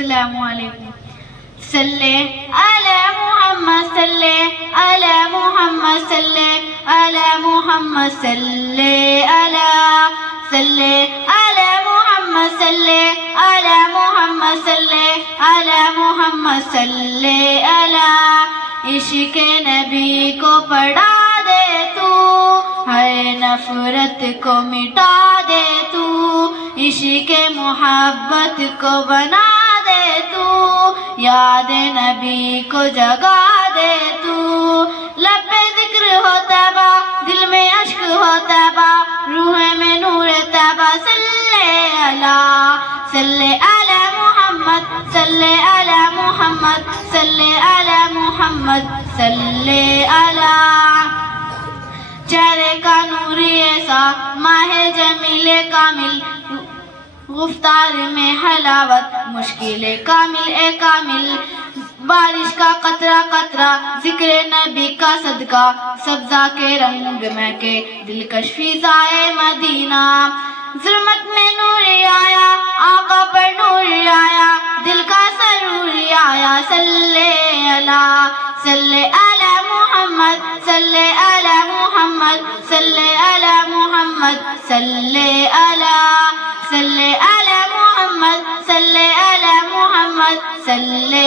السلام علیکم. صلی علی محمد صلی علی محمد صلی علی محمد صلی علی محمد صلی علی محمد صلی علی محمد صلی علی. عشق نبی کو پڑھا دے تو ہر نفرت کو مٹا دے تو. عشق محبت کو بنا دے تو یاد نبی کو جگا دے تو. لب پہ ذکر ہو طیبہ دل میں اشک ہو طیبہ روح میں نور طیبہ. صلی علی محمد صلی علی محمد صلی علی محمد صلی علی. چہرے کا نور ایسا ماہ جمیل کامل گفتار میں حلاوت مشکل کامل اے کامل. بارش کا قطرہ قطرہ ذکر نبی کا صدقہ سبزہ کے رنگ میں کے دلکش فضائے مدینہ. ظلمت میں نور آیا آقا پر نور آیا دل کا سرور آیا. صلی علی محمد صلی علی محمد صلی علی محمد صلی علی محمد صلی علی محمد صلی